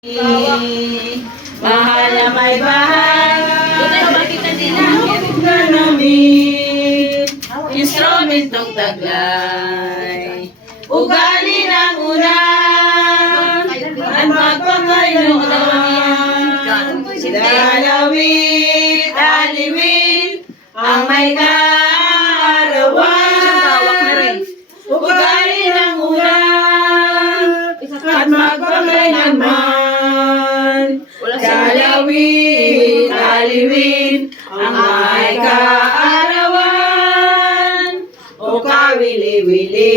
Mahal na may bahay, na namin, instrumentong taglay, ugali ng ulan, at magpangayunan, dalawit, aliwin, ang may kaarawan, ugali ng ulan, at magpangayunan. Dalawin, aliwin, ang may kaarawan, o kawili-wili,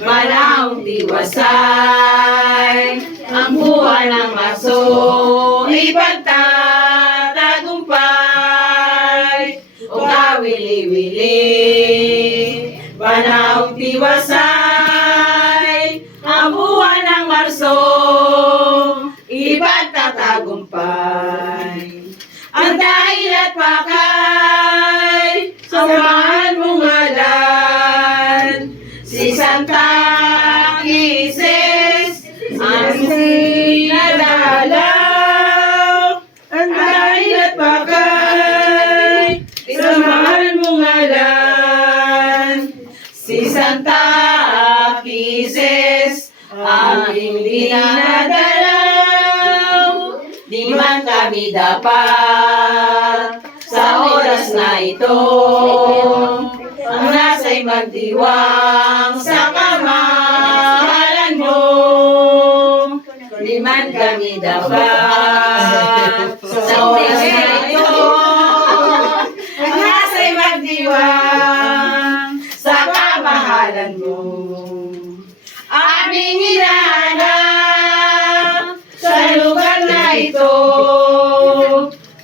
panahong diwasay, ang buwan ng Marso, ipagtatagumpay, o kawili-wili, panahong diwasay, ang buwan ng Marso, ipagtatagumpay. Ang dahil at pakay, samahan mong ngalan, si Santa Isis, ang sinadalaw. Ang dahil at pakay, samahan mong ngalan, si Santa Isis, ang hindi nadalaw. Di man kami dapat sa oras na ito ang nasa'y magdiwang sa kamahalan mo. Di man kami dapat sa oras na ito ang nasa'y magdiwang sa kamahalan mo. Aming hinahanap sa lugar na ito,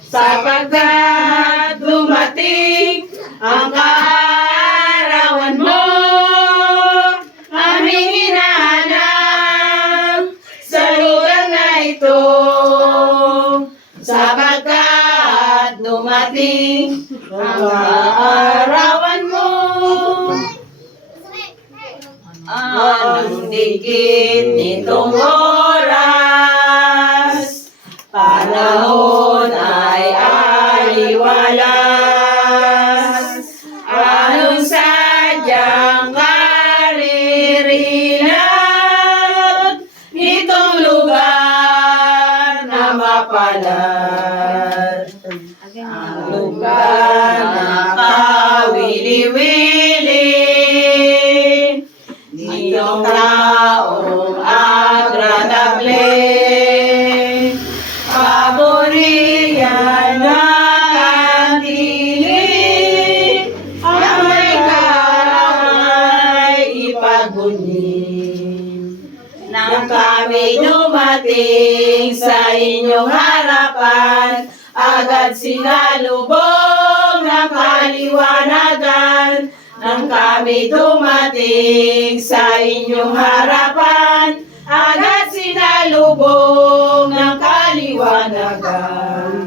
sapagkat dumating ang kaarawan mo. Aming hinahanap sa lugar na ito, sapagkat dumating ang kaarawan mo. Ang dikit nitong oras, panahon ay aliwalas, anong sadyang karirilag nitong lugar na mapalad, ang lugar na kawili-wili, nitong taong agradable, paboriyan na kandili, ang may kaaway ipagbunin. Nang kami dumating sa inyong harapan, agad sinalubong ng kaliwanagan. Nang kami dumating sa inyong harapan, agad sinalubong ng kaliwanagan.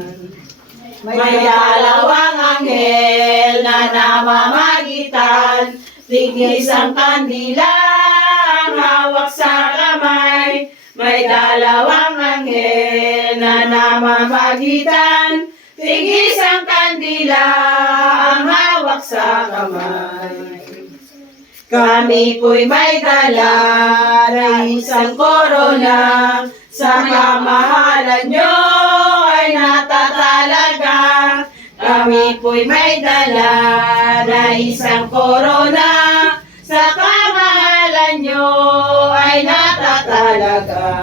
May dalawang anghel na namamagitan, tigis ang kandila ang hawak sa kamay. May dalawang anghel na namamagitan, tigis ang kandila ang hawak sa kamay. Kami po'y may dala na isang korona, sa kamahalan nyo ay natatalaga. Kami po'y may dala na isang korona, sa kamahalan nyo ay natatalaga.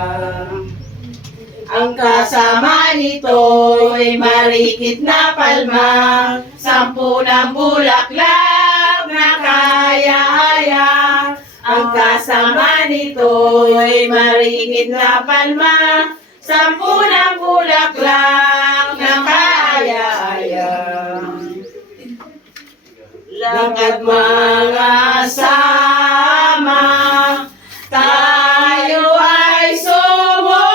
Ang kasama nito'y marikit na palma, 10 ng bulaklak na kaya-haya. Ang kasama nito'y marikit na palma, 10 ng bulaklak na kaya-haya. Langkat mga sama, tayo ay sumulong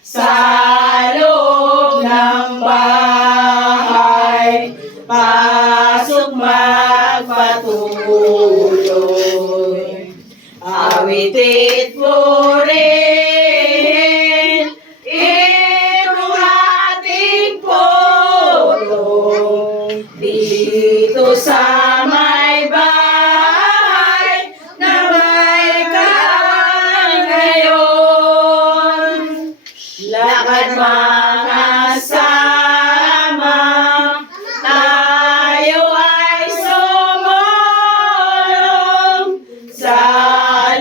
sa loob ng bahay, pasok magpatuloy. Awitit puri at mga sama, tayo ay sumulong sa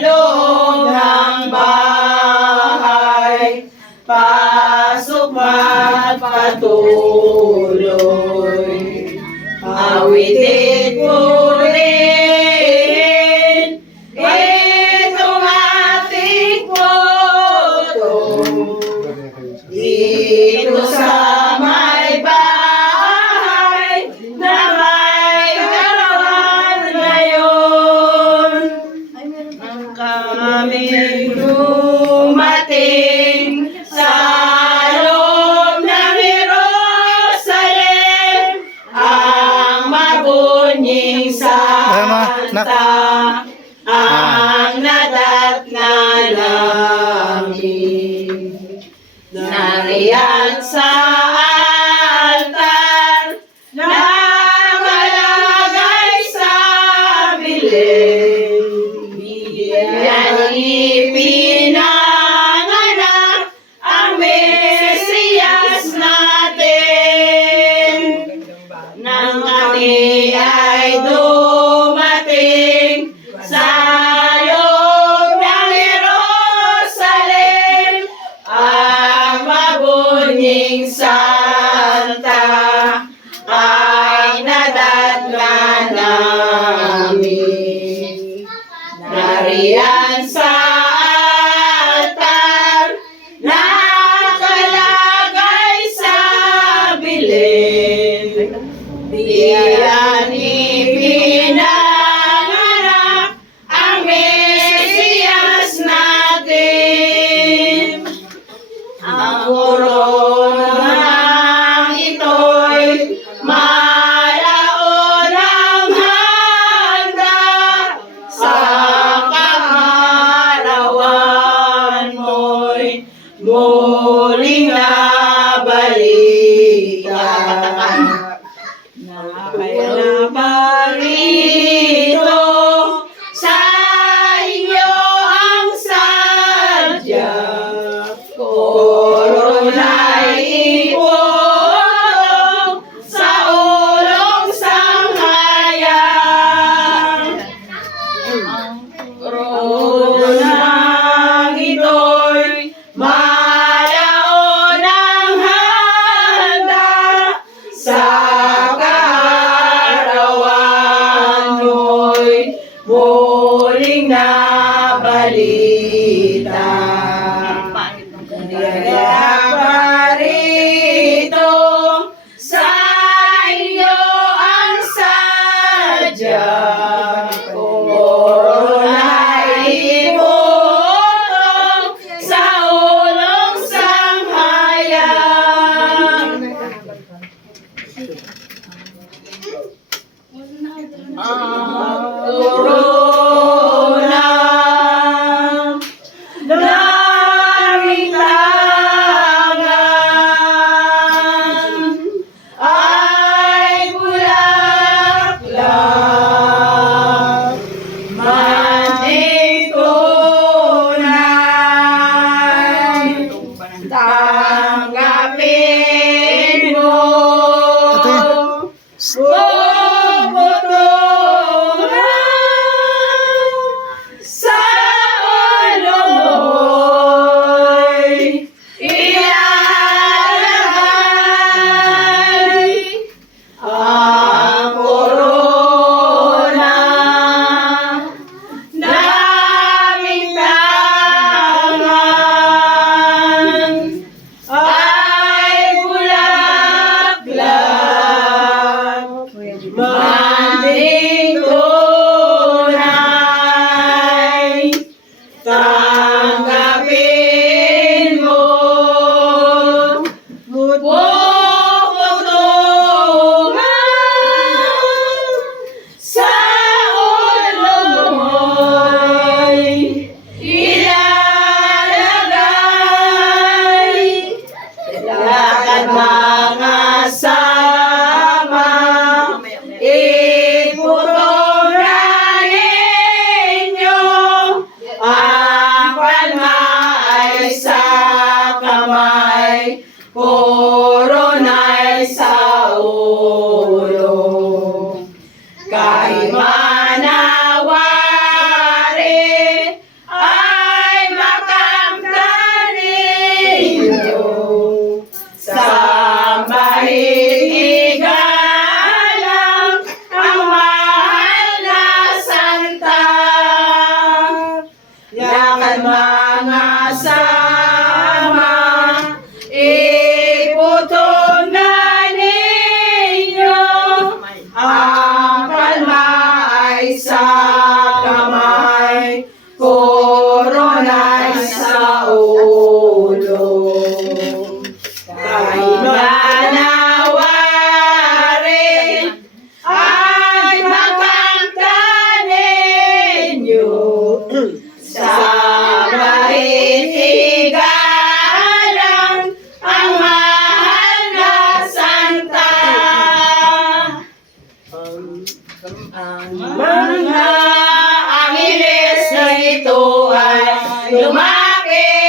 loob ng bahay. Pasok magpatuloy, awitin purihin itong ating puto. Dito sa may bahay na may karawan ngayon, ang kaming dumating sa loob ng Jerusalem, ang mabunying Santa, ang nadatna namin. Nariyan sa altar na malagay sa Belen, yan ipinanganak ang Mesiyas natin. Nang kami ay dumating sa loob ng Jerusalem, sama, iputol na ninyo ang palma ay sa kamay, korona sa ulo. Kay manawarin ay makamtanin nyo sa kahitigalan ang mahal na santa. Ang mga angeles na ito ay lumapit